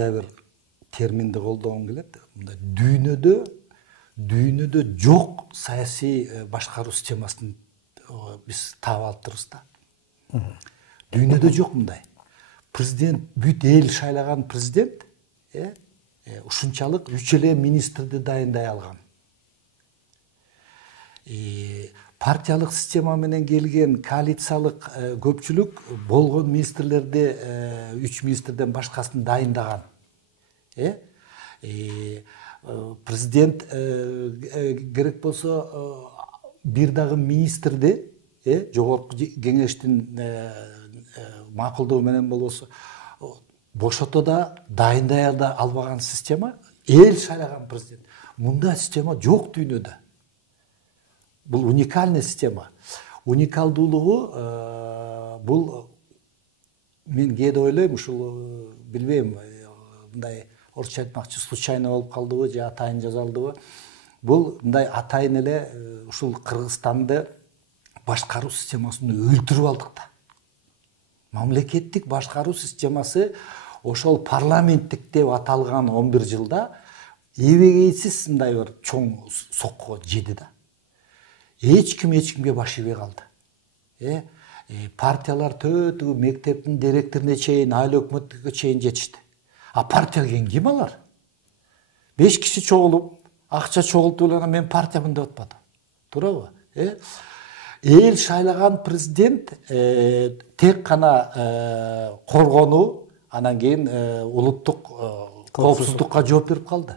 мындай бир терминди колдогум келет. Мындай дүйнөдө жок саясий башкаруу системасын биз таап алыптырбыз да. Дүйнөдө жок мындай. Президент, бүт эл шайлаган президент, ушунчалык 3 эле министрди дайындай алган. Партиялык система менен келген коалициялык көпчүлүк болгон министрлерди 3 министрден башкасын дайындаган. Президент керек болсо бир дагы министрди жогорку кеңештин макулдоо менен болбосо бошото да дайындай албаган система, эл шайлаган президент. Мындай система жок дүйнөдө. Бул уникальный система. Уникалдуулугу бул мен кээде ойлойм, ушул билбейм, мындай орусча айтмакчы случайно болуп калдыбы же атайын жасалдыбы. Бул мындай атайын эле ушул Кыргызстанды башкаруу системасын өлтүрүп алдык да. Мамлекеттик башкаруу системасы ошол парламенттик деп аталган 11 жылда эбегейсиз мындай бир чоң соккуга жеди да. Эч кимге баш ийбей калды. Партиялар төгү мектептин директоруна чейин, айыл өкмөткө чейин жетишти. А партия деген ким алар? 5 киши чогулуп, акча чогултуп эле мен партиямын деп атпады. Туурабы? Эл шайлаган президент тек гана коргонуу, анан кийин улуттук коопсуздукка жооп берип калды.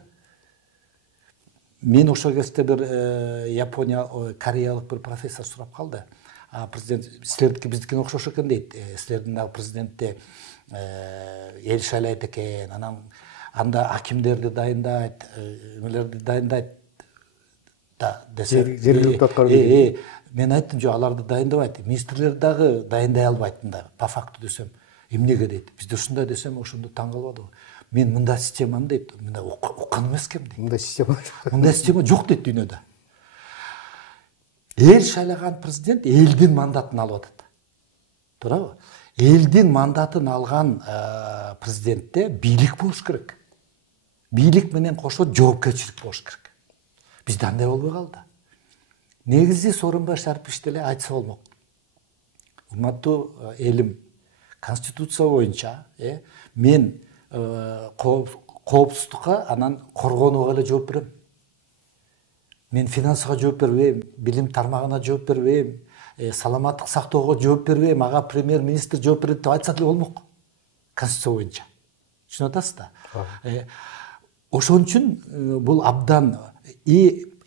Мен ошол кезде бир Япония, Кореялык бир профессор сурап калды. Президент силердики биздикине окшош экен дейт. Силердин дагы президентте эл шайлайт экен, анан анда акимдерди дайындайт, эмелерди дайындайт да десе. Жергиликтүү аткаруу. Мен айттым, жок, аларды дайындабайт. Министрлер дагы дайындай албайт мында, по факту десем. Эмнеге дейт? Бизде ушундай десем, ошондо таң калбадыбы. Мен мындай системаны дейт, мындай уккан эмескем дейт. Мындай система жок дейт дүйнөдө. Эл шайлаган президент элдин мандатын алып атат. Туурабы? Элдин мандатын алган президентте бийлик болуш керек. Бийлик менен кошо жоопкерчилик болуш керек. Бизде андай болбой калды. Негизи Сооронбай Шарипов деле айтса болмок. Урматтуу элим, конституция боюнча мен коопсуздукка анан коргонууга эле жооп берем. Мен финансыга жооп бербейм, билим тармагына жооп бербейм, саламаттык сактоого жооп бербейм, ага премьер-министр жооп берет деп айтса деле болмок. Конституция боюнча. Түшүнүп атасыз да? Ошон үчүн бул абдан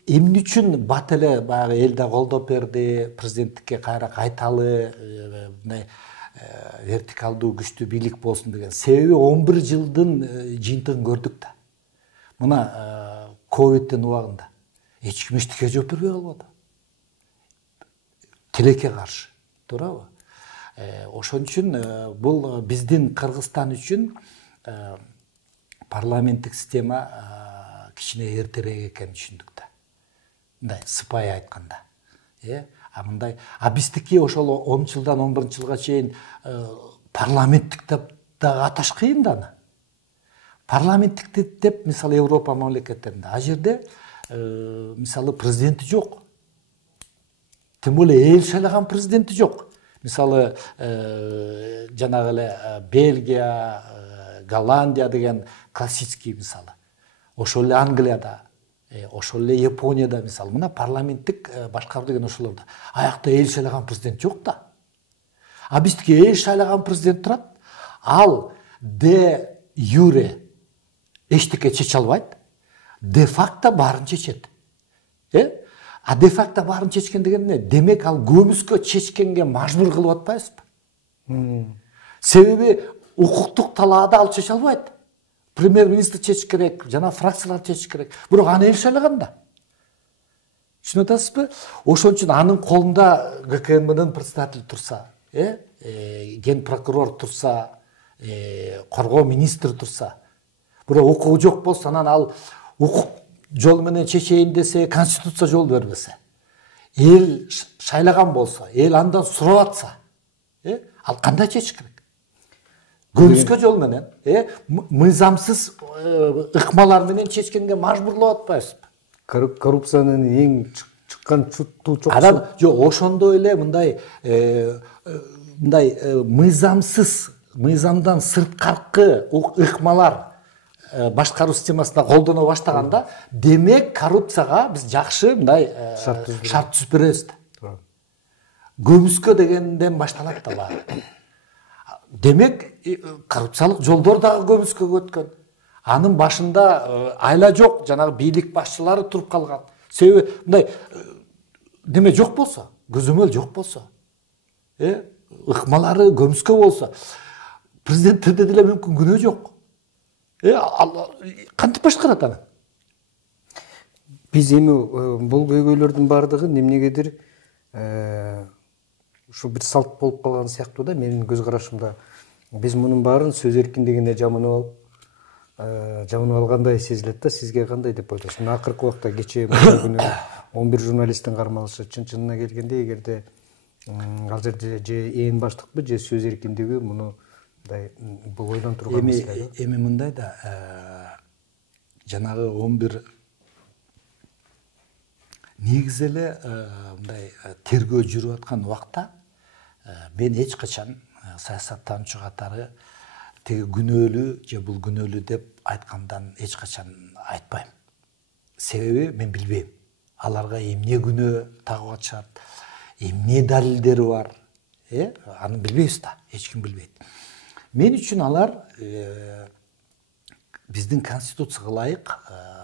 эмне үчүн бат эле баягы элде колдоп берди, президенттикке кайра кайталы, мындай вертикалдуу күчтүү бийлик болсун деген. Себеби 11 жылдын жыйынтыгын көрдүк да. Мына ковидтин убагында эч ким эчтеке жооп бербей калбады. Тилекке каршы, туурабы? Ошон үчүн бул биздин Кыргызстан үчүн парламенттик система кичине эртерээк экенин түшүндүк да. Мындай сыпайы айтканда. Мындай, биздики ошол 10 жылдан 11 жылга чейин парламенттик деп дагы аташ кыйын да аны. Парламенттик деп мисалы Европа мамлекеттеринде, а жерде мисалы президенти жок. Тем более эл шайлаган президенти жок. Мисалы жанагы эле Бельгия, Голландия деген классический мисалы. Ошол эле Англияда, ошол эле Японияда мисалы, мына парламенттик башкаруу деген ошолордо. Аякта эл шайлаган президент жок да. А биздики эл шайлаган президент турат. Ал де юре эчтеке чече албайт. Де факто баарын чечет. А де факто баарын чечкен деген эмне? Демек ал көмүскө чечкенге мажбур кылып атпайсызбы? Себеби укуктук талаада ал чече албайт. Премьер-министр чечиш керек, жана фракциялар чечиш керек. Бирок аны эл шайлаган да. Түшүнүп атасызбы? Ошон үчүн анын колунда ГКМБнын председатель турса, ген прокурор турса, коргоо министри турса, бирок укугу жок болсо, анан ал укук жол менен чечейин десе, конституция жол бербесе, эл шайлаган болсо, эл андан сурап атса, ал кандай чечиш керек? көмүскө жол менен, мыйзамсыз ыкмалар менен чечкенге мажбурлап атпайбызбы? Коррупциянын эң чыккан чуттуу Анан жок, ошондой эле мындай мыйзамсыз, мыйзамдан сырткаркы ыкмалар башкаруу системасында колдоно баштаганда, демек коррупцияга биз жакшы мындай шарт түзүп беребиз да. Көмүскө дегенден башталат да баары. Демек коррупциялык жолдор дагы көмүскөгө өткөн. Анын башында айла жок, жанагы бийлик башчылары туруп калган. Себеби мындай неме жок болсо, көзөмөл жок болсо, ыкмалары көмүскө болсо, президенттерде деле мүмкүн күнөө жок. Кантип башкарат аны? Биз эми бул көйгөйлөрдүн баардыгы эмнегедир ушу бир салт болуп калган сыяктуу да. Менин көз карашымда биз мунун баарын сөз эркиндигине жамынып алгандай сезилет да. Сизге кандай деп ойлойсуз? Мына акыркы убакта кечээ күнү 11 журналисттин кармалышы чын-чынына келгенде, эгерде ал жерде же ээн баштыкпы, же сөз эркиндиги, муну бул ойдон турган маселе. Эми мындай да, жанагы 11 негизи эле мындай тергөө жүрүп аткан убакта мен эч качан саясаттануучу катары теги күнөөлүү же бул күнөөлүү деп айткандан эч качан айтпайм. Себеби мен билбейм. Аларга эмне күнөө тагып атышат, эмне далилдери бар, аны билбейбиз да, эч ким билбейт. Мен үчүн алар биздин конституцияга ылайык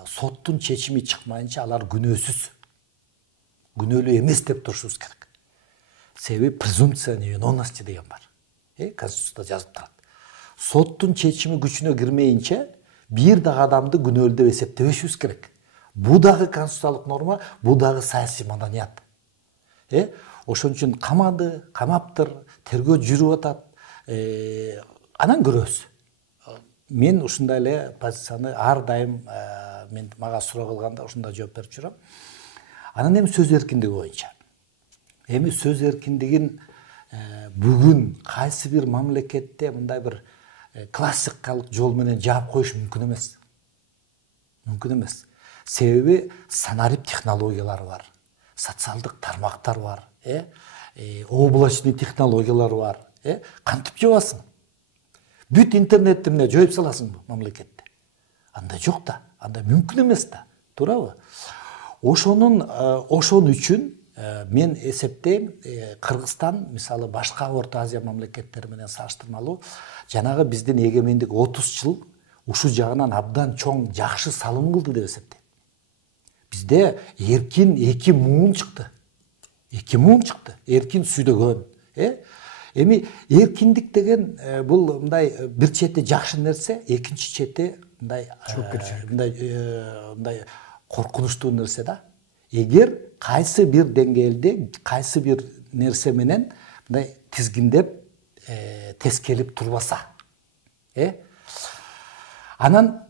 соттун чечими чыкмайынча алар күнөөсүз, күнөөлүү эмес деп турушубуз керек. Себеби презумпция невиновности деген бар. Конституцияда жазып турат. Соттун чечими күчүнө кирмейинче бир дагы адамды күнөөлүү деп эсептебешибиз керек. Бул дагы конституциялык норма, бул дагы саясий маданият. Ошон үчүн камады, камаптыр, тергөө жүрүп атат. Анан көрөбүз. Мен ушундай эле позицияны ар дайым мага суроо кылганда ушундай жооп берип жүрөм. Анан эми сөз эркиндиги боюнча. Эми сөз эркиндигин бүгүн кайсы бир мамлекетте мындай бир классикалык жол менен жаап коюш мүмкүн эмес. Мүмкүн эмес. Себеби санарип технологиялар бар, социалдык тармактар бар, облачный технологиялар бар. Кантип жабасың? Бүт интернетти эмне жоюп саласыңбы мамлекетте? Андай жок да, андай мүмкүн эмес да, туурабы? Ошон үчүн мен эсептейм, Кыргызстан мисалы башка Орто Азия мамлекеттери менен салыштырмалуу жанагы биздин эгемендик 30 жыл ушу жагынан абдан чоң жакшы салым кылды деп эсептейм. Бизде эркин 2 муун чыкты. 2 муун чыкты. Эркин сүйдөгөн. Эми эркиндик деген бул мындай бир чети жакшы нерсе, экинчи чети мындай коркунучтуу нерсе да. Эгер кайсы бир деңгээлде, кайсы бир нерсе менен мындай тизгиндеп, тескелип турбаса, анан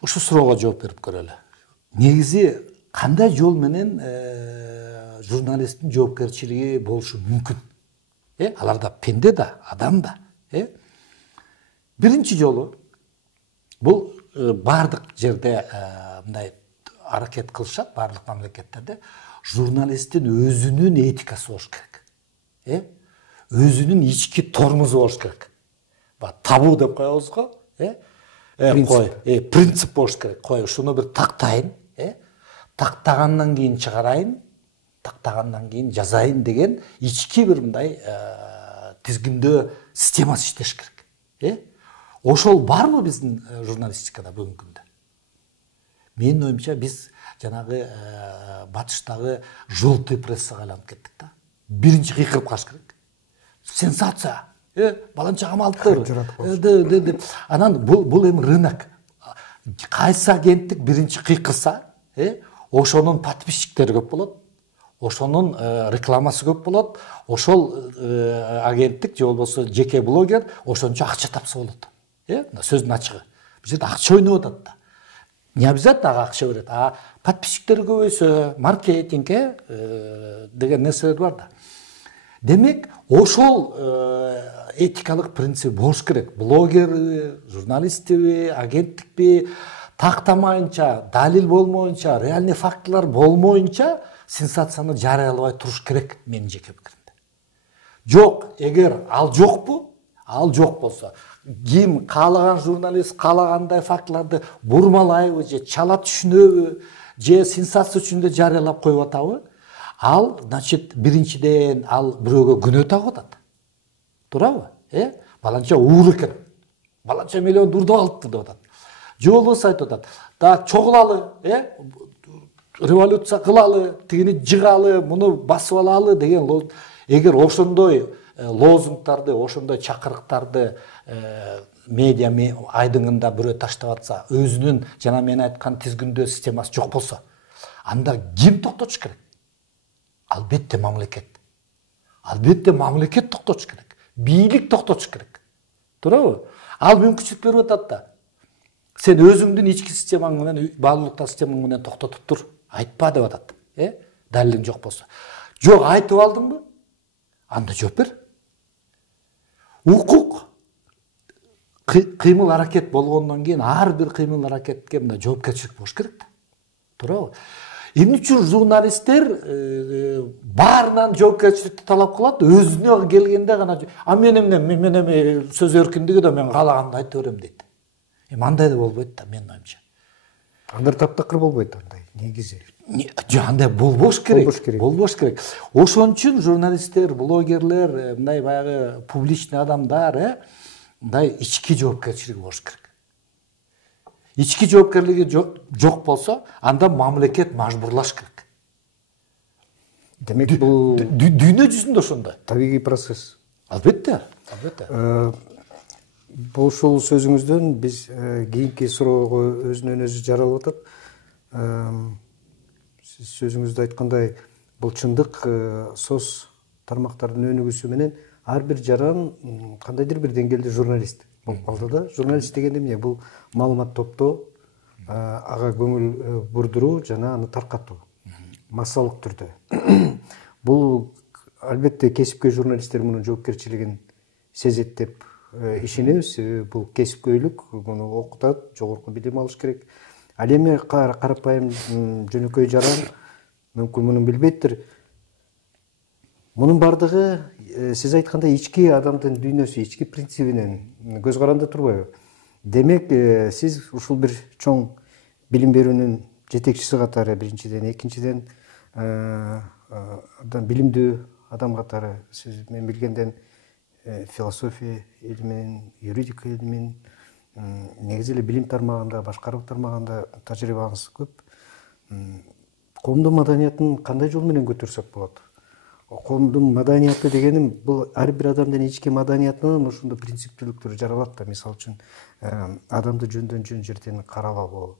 ушу суроого жооп берип көрөлү. Негизи кандай жол менен журналисттин жоопкерчилиги болушу мүмкүн? Алар да пенде да, адам да. Биринчи жолу бул бардык жерде мындай аракет кылышат, барлык мамлекеттерде журналисттин өзүнүн этикасы болуш керек. Өзүнүн ички тормузу болуш керек. Табуу деп коебуз го, принцип болуш керек. Кой, ушуну бир тактайын, тактагандан кийин чыгарайын, тактагандан кийин жазайын деген ички бир мындай тизгиндөө системасы иштеш керек. Ошол барбы биздин журналистикада бүгүнкү күндө? Менин оюмча биз жанагы батыштагы желтый прессага айланып кеттик да. Биринчи кыйкырып калыш керек. Сенсация. Баланча камалыптыр. Анан бул эми рынок. Кайсы агенттик биринчи кыйкырса, ошонун подписчиктери көп болот. Ошонун рекламасы көп болот. Ошол агенттик же болбосо жеке блогер ошончо акча тапса болот. Сөздүн ачыгы. Бул жерде акча ойноп атат да. Не обязательно акча берет, подписчиктери көбөйсө, маркетинг деген нерселер бар да. Демек, ошол этикалык принцип болуш керек. Блогерби, журналистиби, агенттикпи тактамайынча, далил болмоюнча, реальный фактылар болмоюнча сенсацияны жарыялабай туруш керек, менин жеке пикиримде. Жок, эгер ал жокпу, ал жок болсо, ким каалаган журналист каалагандай фактыларды бурмалайбы же чала түшүнөбү же сенсация үчүн да жарыялап коюп атабы, ал, значит, биринчиден ал бирөөгө күнөө тагып атат. Туурабы? Баланча уур экен. Баланча миллионду урдуп алыптыр деп атат. Же болбосо айтып атат. Да чогулалы, революция кылалы, тигини жыгалы, муну басып алалы деген эгер ошондой лозунгтарды, ошондой чакырыктарды медиа айдыңында бирөө таштап атса, өзүнүн жана мен айткан тизгиндөө системасы жок болсо, анда ким токтотуш керек? Албетте мамлекет. Албетте мамлекет токтотуш керек. Бийлик токтотуш керек. Туурабы? Ал мүмкүнчүлүк берип атат да. Сен өзүңдүн ички системаң менен, баалуулуктар системаң менен токтотуп тур. Айтпа деп атат. Далилиң жок болсо. Жок, айтып алдыңбы? Анда жооп бер. Укук кыймыл аракет болгондон кийин ар бир кыймыл аракетке мындай жоопкерчилик болуш керек да. Туурабы? Эмне үчүн журналисттер баарынан жоопкерчиликти талап кылат, өзүнө келгенде гана мен эми сөз эркиндиги да мен каалаганды айта берем дейт. Андай да болбойт да, менин оюмча. Андай таптакыр болбойт андай, негизи. Андай болбош керек. Болбош керек. Ошон үчүн журналисттер, блогерлер, мындай баягы публичный адамдар, мындай ички жоопкерчилиги болуш керек. Ички жоопкерлиги жок болсо, анда мамлекет мажбурлаш керек. Демек бул дүйнө жүзүндө ошондой. Табигый процесс. Албетте. Ушул сөзүңүздөн биз кийинки суроого өзүнөн өзү жаралып атат. Сиз сөзүңүздө айткандай, бул чындык соц тармактардын өнүгүүсү менен ар бир жаран кандайдыр бир деңгээлде журналист болуп калды да. Журналист дегенде эмне? Бул маалымат топтоо, ага көңүл бурдуруу жана аны таркатуу. Массалык түрдө. Бул албетте кесипкөй журналисттер мунун жоопкерчилигин сезет деп ишенебиз. Бул кесипкөйлүк, муну окутат, жогорку билим алыш керек. Ал эми карапайым жөнөкөй жаран мүмкүн муну билбейттир. Мунун бардыгы сиз айткандай ички адамдын дүйнөсү, ички принцибинен көз каранды турбайбы? Демек, сиз ушул бир чоң билим берүүнүн жетекчиси катары биринчиден, экинчиден билимдүү адам катары сиз мен билгенден философия илимин, юридика илимин, негизи эле билим тармагында, башкаруу тармагында тажрыйбаңыз көп. Коомдун маданиятын кандай жол менен көтөрсөк болот? Коомдун маданияты дегеним бул ар бир адамдын ички маданиятынан ошондой принциптүүлүктөр жаралат да. Мисалы үчүн адамды жөндөн жөн жерден каралабоо,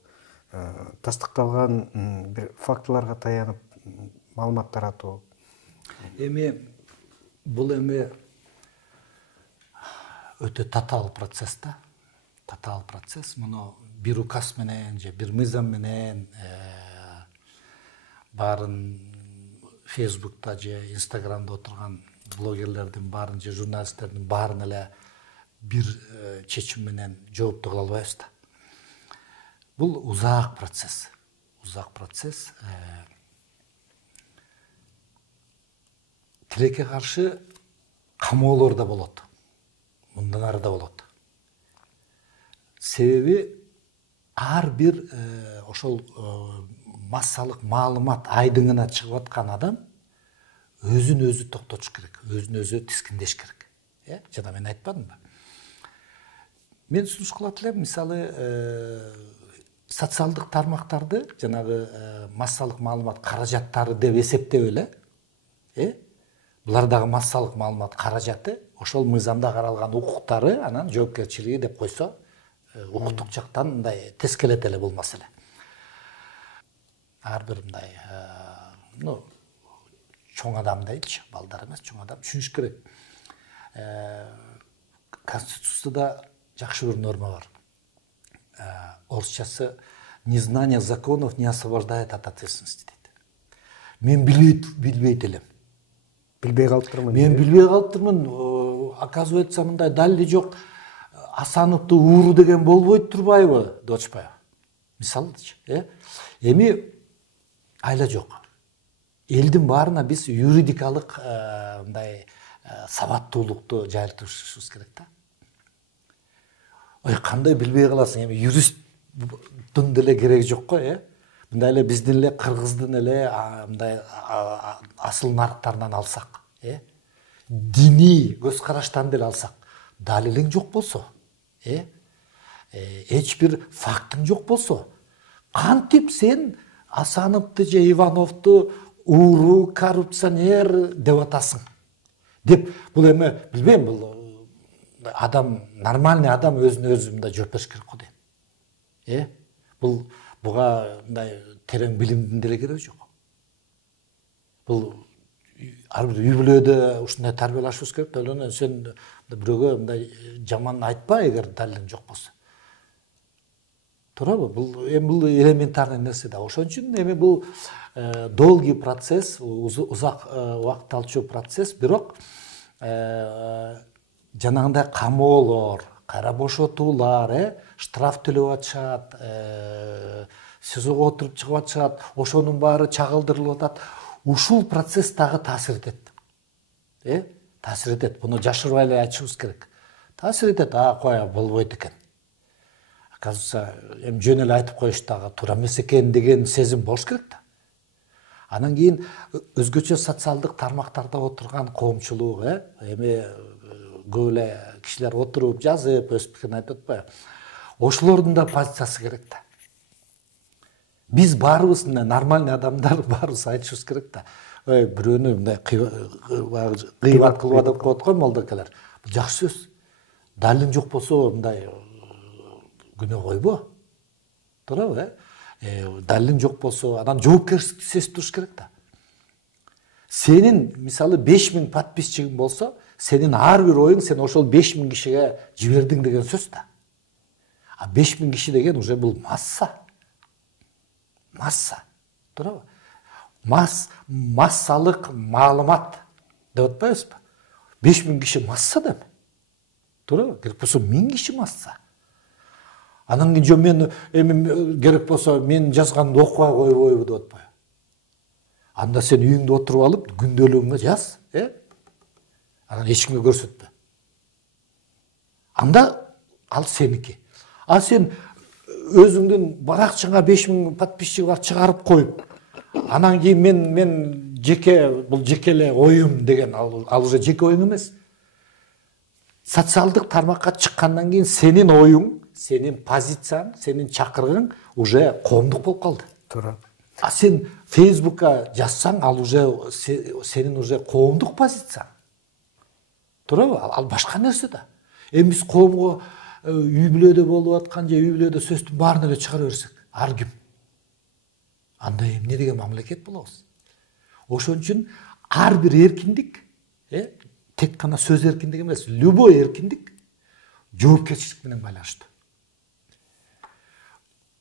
тастыкталган бир фактыларга таянып маалымат таратуу. Бул өтө татаал процесс да. Татаал процесс. Муну бир указ менен же бир мыйзам менен баарын Фейсбукта же Инстаграмда отурган блогерлердин баарын же журналисттердин баарын эле бир чечим менен жоопту кыла албайбыз да. Бул узак процесс. Узак процесс. Тилекке каршы камоолор да болот. Мындан ары да болот. Себеби ар бир ошол массалык маалымат айдыңына чыгып аткан адам өзүн өзү токтотуш керек, өзүн өзү тискиндеш керек. Жана мен айтпадымбы? Мен сунуш кылат элем, мисалы, социалдык тармактарды, жанагы массалык маалымат каражаттары деп эсептеп эле, булардагы массалык маалымат каражаты ошол мыйзамда каралган укуктары, анан жоопкерчилиги деп койсо, укуктук жактан мындай тескелет эле болмас эле. Ар бир мындай, чоң адам дейчи, балдар эмес, чоң адам түшүнүш керек. Конституцияда жакшы бир норма бар. Орусчасы незнание законов не освобождает от ответственности дейт. Мен билбейт элем. билбей калыптырмын. Мен билбей калыптырмын. Оказывается, мындай далили жок. Асановду ууру деген болбойт турбайбы деп атышпайбы? Мисалычы, эми айла жок. Элдин баарына биз юридикалык мындай сабаттуулукту жайылтышыбыз керек да. Ой, кандай билбей каласың, эми юристтун деле кереги жок го, Мындай эле биздин эле кыргыздын эле мындай асыл нарыктарынан алсак, диний көз караштан деле алсак, далилиң жок болсо, эч бир фактың жок болсо, кантип сен Асановду же Ивановду ууру, коррупционер деп атасың? Деп бул эми билбейм, бул адам, нормальный адам өзүнө өзү мындай жооп бериш керек го дейм. Бул буга мындай терең билимдин деле кереги жок. Бул ар бир үй бүлөдө ушундай тарбиялашыбыз керек да. Сен бирөөгө мындай жаман айтпа эгер далилиң жок болсо. Туурабы? Бул элементарный нерсе да. Ошон үчүн эми бул долгий процесс, узак убакыт алчу процесс, бирок жанагындай камоолор, кайра бошотуулар, штраф төлөп атышат, СИЗОго отуруп чыгып атышат, ошонун баары чагылдырылып атат. Ушул процесс дагы таасир этет. Таасир этет. Буну жашырбай эле айтышыбыз керек. Таасир этет, кой болбойт экен. Оказывается, эми жөн эле айтып коюш дагы туура эмес экен деген сезим болуш керек да. Анан кийин өзгөчө социалдык тармактарда отурган коомчулук, эми көп эле кишилер отуруп, жазып, өз пикирин айтып атпайбы? Ошолордун да позициясы керек да. Биз баарыбыз нормальный адамдар баарыбыз айтышыбыз керек да. Бирөөнү мындай кыйбат кылба деп коет го молдокелер. Бул жакшы сөз. Далилиң жок болсо мындай күнөө койбо. Туурабы? Далилиң жок болсо анан жоопкерчиликти сезип туруш керек да. Сенин мисалы 5000 подписчигиң болсо, сенин ар бир оюң сен ошол 5000 кишиге жибердиң деген сөз да. А 5000 киши деген уже бул масса. Масса. Туурабы? Массалык маалымат деп атпайбызбы? 5000 киши масса деп. Туурабы? Керек болсо 1000 киши масса. Анан кийин мен эми керек болсо мен жазганды окубай койбойбу деп атпайбы? Анда сен үйүңдө отуруп алып күндөлүгүңө жаз, анан эч кимге көрсөтпө. Анда ал сеники. А сен өзүңдүн баракчаңа 5000 подписчиги бар чыгарып коюп, анан кийин мен жеке, бул жеке эле оюм деген, ал уже жеке оюң эмес. Социалдык тармакка чыккандан кийин сенин оюң, сенин позицияң, сенин чакыргың уже коомдук болуп калды. Туура. А сен Фейсбукка жазсаң, ал уже сенин уже коомдук позицияң. Туурабы? Ал башка нерсе да. Эми биз коомго үй бүлөдө болуп аткан же үй бүлөдө сөздүн баарын эле чыгара берсек, ар ким? Анда эмне деген мамлекет болобуз? Ошон үчүн ар бир эркиндик, тек гана сөз эркиндиги эмес, любой эркиндик жоопкерчилик менен байланыштуу.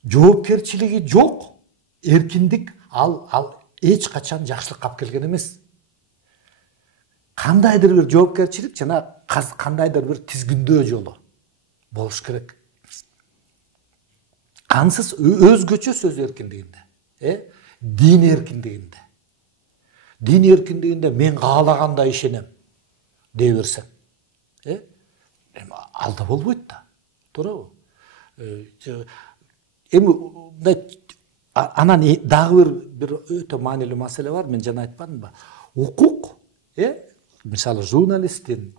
Жоопкерчилиги жок эркиндик ал эч качан жакшылыкка алып келген эмес. Кандайдыр бир жоопкерчилик жана кандайдыр бир тизгиндөө жолу болуш керек. Ансыз өзгөчө сөз эркиндигинде, дин эркиндигинде. Дин эркиндигинде мен каалагандай ишенем дей берсең, ал да болбойт да. Туурабы? Эми анан дагы бир өтө маанилүү маселе бар, мен жана айтпадымбы? Укук, мисалы журналисттин,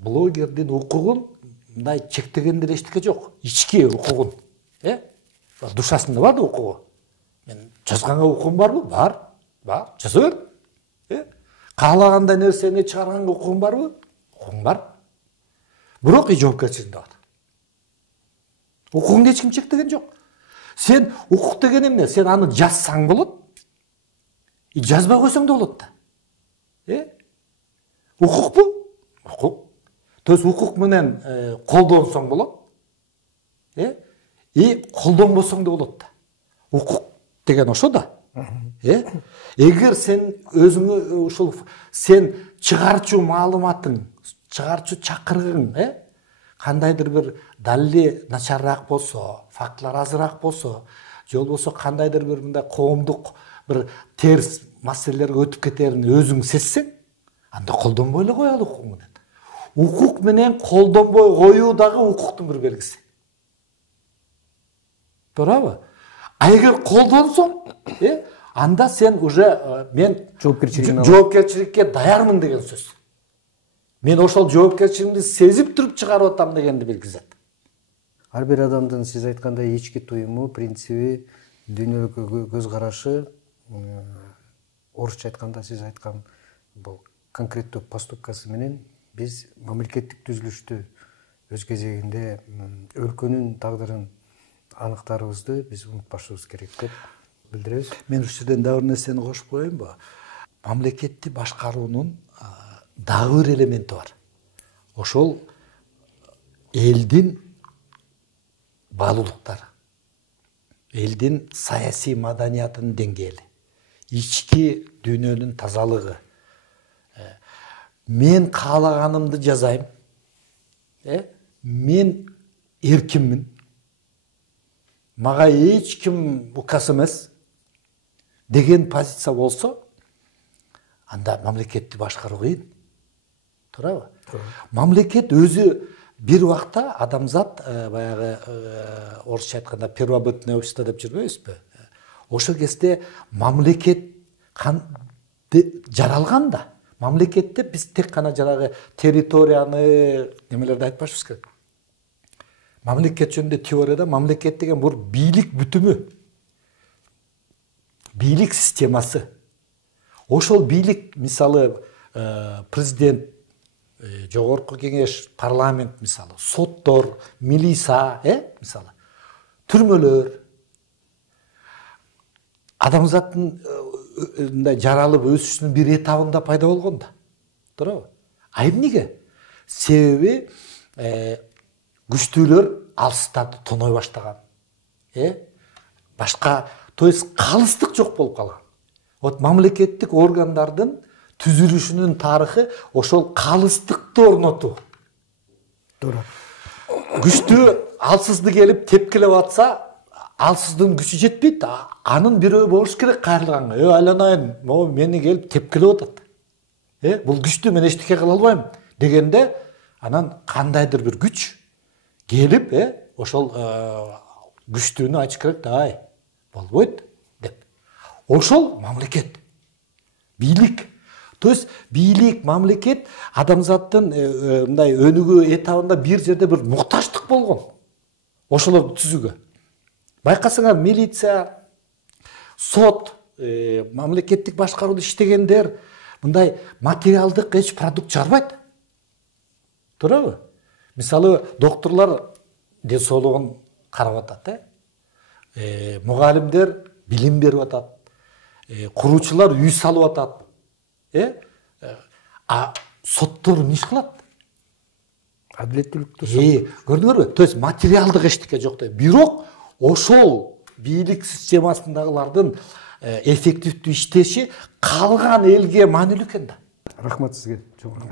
блогердин укугун мындай чектегендер эчтеке жок. Ички укугун, душасында бар да укугу. Мен жазганга укугум барбы? Бар. Жаза бер. Каалагандай нерсени чыгарганга укугум барбы? Укугум бар. Бирок жоопкерчилигинде бар. Укугуңду эч ким чектеген жок. Сен укук деген эмне? Сен аны жазсаң болот, жазбай койсоң да болот да. Укукпу? Укук. То есть укук менен колдонсоң болот, колдонбосоң да болот да. Укук деген ошо да. Эгер сен өзүңө ушул сен чыгарчу маалыматың, чыгарчу чакырыгың, кандайдыр бир далили начарыраак болсо, фактылар азыраак болсо, же болбосо кандайдыр бир мындай коомдук бир терс маселелерге өтүп кетерин өзүң сезсең, анда колдонбой эле кой ал укук менен. Укук менен колдонбой коюу дагы укуктун бир белгиси. Туурабы? А эгер колдонсоң, анда сен уже мен жоопкерчиликке даярмын деген сөз. Мен ошол жоопкерчилигимди сезип туруп чыгарып атам дегенди билгизет. Ар бир адамдын сиз айткандай ички туюму, принциби, дүйнөгө көз карашы, орусча айтканда сиз айткан бул конкреттүү поступкасы менен биз мамлекеттик түзүлүштү өз кезегинде өлкөнүн тагдырын аныктарыбызды биз унутпашыбыз керек деп билдиребиз. Мен ушул жерден дагы бир нерсени кошуп коеюнбу? Мамлекетти башкаруунун дагы бир элементи бар. Ошол элдин баалуулуктары, элдин саясий маданиятынын деңгээли, ички дүйнөнүн тазалыгы. Мен каалаганымды жазайм, мен эркинмин, мага эч ким указ эмес деген позиция болсо, анда мамлекетти башкаруу кыйын. Туурабы? Мамлекет өзү бир убакта адамзат баягы орусча айтканда первобытное общество деп жүрбөйбүзбү? Ошол кезде мамлекет жаралган да. Мамлекетте биз тек гана жанагы территорияны немелерди айтпашыбыз керек. Мамлекет жөнүндө теорияда мамлекет деген бул бийлик бүтүмү, бийлик системасы. Ошол бийлик, мисалы, президент, жогорку кеңеш, парламент, мисалы, соттор, милиция, мисалы, түрмөлөр, адамзаттын жаралып өсүшүнүн бир этабында пайда болгон да. Туурабы? А эмнеге? Себеби күчтүүлөр алыстады, тоной баштаган. Башка, то есть калыстык жок болуп калган. Вот мамлекеттик органдардын түзүлүшүнүн тарыхы ошол калыстыкты орнотуу. Туура. Күчтүү алсызды келип тепкилеп атса, алсыздын күчү жетпейт, анын бирөө болуш керек кайрылганга. Айланайын, могу мени келип тепкилеп атат. Бул күчтүү, мен эчтеке кыла албайм дегенде, анан кандайдыр бир күч келип, ошол күчтүүнү айтыш керек да, ай, болбойт деп. Ошол мамлекет, бийлик. То есть бийлик, мамлекет адамзаттын мындай өнүгүү этабында бир жерде бир муктаждык болгон. Ошолорду түзүүгө. Байкасаңар, милиция, сот, мамлекеттик башкарууду иштегендер мындай материалдык эч продукт чыгарбайт. Туурабы? Мисалы, докторлор ден соолугун карап атат, мугалимдер билим берип атат, куруучулар үй салып атат. А соттор эмне иш кылат? Адилеттүүлүктү. Көрдүңөрбү? То есть материалдык эчтеке жок да. Бирок ошол бийлик системасындагылардын эффективдүү иштеши калган элге маанилүү экен да. Рахмат сизге. Жогорку.